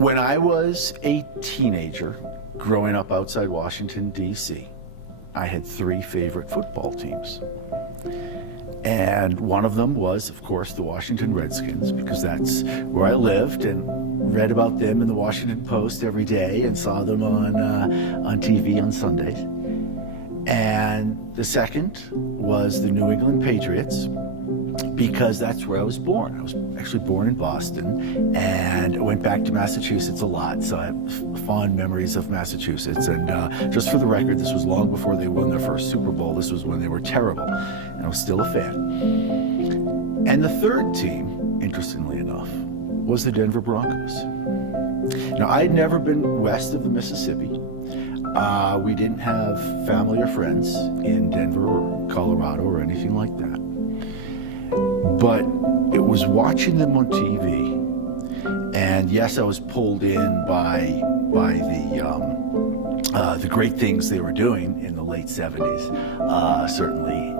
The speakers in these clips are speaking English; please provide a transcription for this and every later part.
When I was a teenager, growing up outside Washington, D.C., I had three favorite football teams. And one of them was, of course, the Washington Redskins, because that's where I lived and read about them in the Washington Post every day and saw them on TV on Sundays. And the second was the New England Patriots, because that's where I was born. I was actually born in Boston and went back to Massachusetts a lot, so I have fond memories of Massachusetts. And just for the record, this was long before they won their first Super Bowl. This was when they were terrible, and I was still a fan. And the third team, interestingly enough, was the Denver Broncos. Now, I'd never been west of the Mississippi. We didn't have family or friends in Denver or Colorado or anything like that. But it was watching them on TV, and yes, I was pulled in by the great things they were doing in the late 70s, certainly.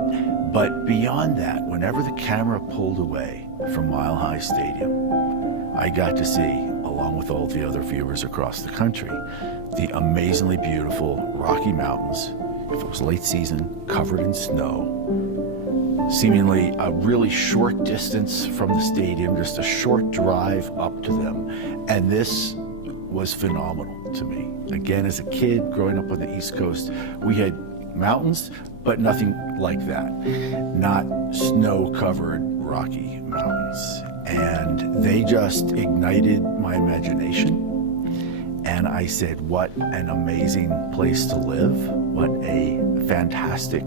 But beyond that, whenever the camera pulled away from Mile High Stadium, I got to see, along with all the other viewers across the country, the amazingly beautiful Rocky Mountains, if it was late season, covered in snow, seemingly a really short distance from the stadium, just a short drive up to them. And this was phenomenal to me. Again, as a kid growing up on the East Coast, we had mountains, but nothing like that. Not snow-covered Rocky Mountains. And they just ignited my imagination. And I said, what an amazing place to live. What a fantastic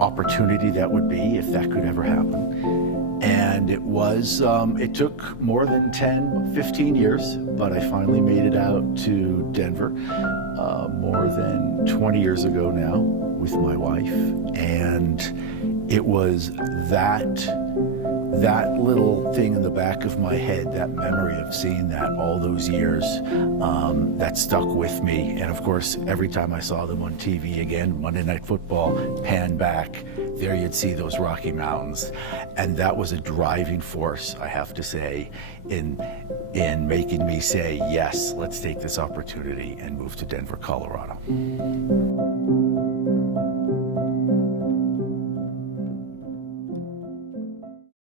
opportunity that would be if that could ever happen. And it was, it took more than 10, 15 years, but I finally made it out to Denver more than 20 years ago now with my wife. And it was that little thing in the back of my head, that memory of seeing that all those years, that stuck with me. And of course, every time I saw them on TV again, Monday Night Football, pan back, there you'd see those Rocky Mountains. And that was a driving force, I have to say, in making me say, yes, let's take this opportunity and move to Denver, Colorado.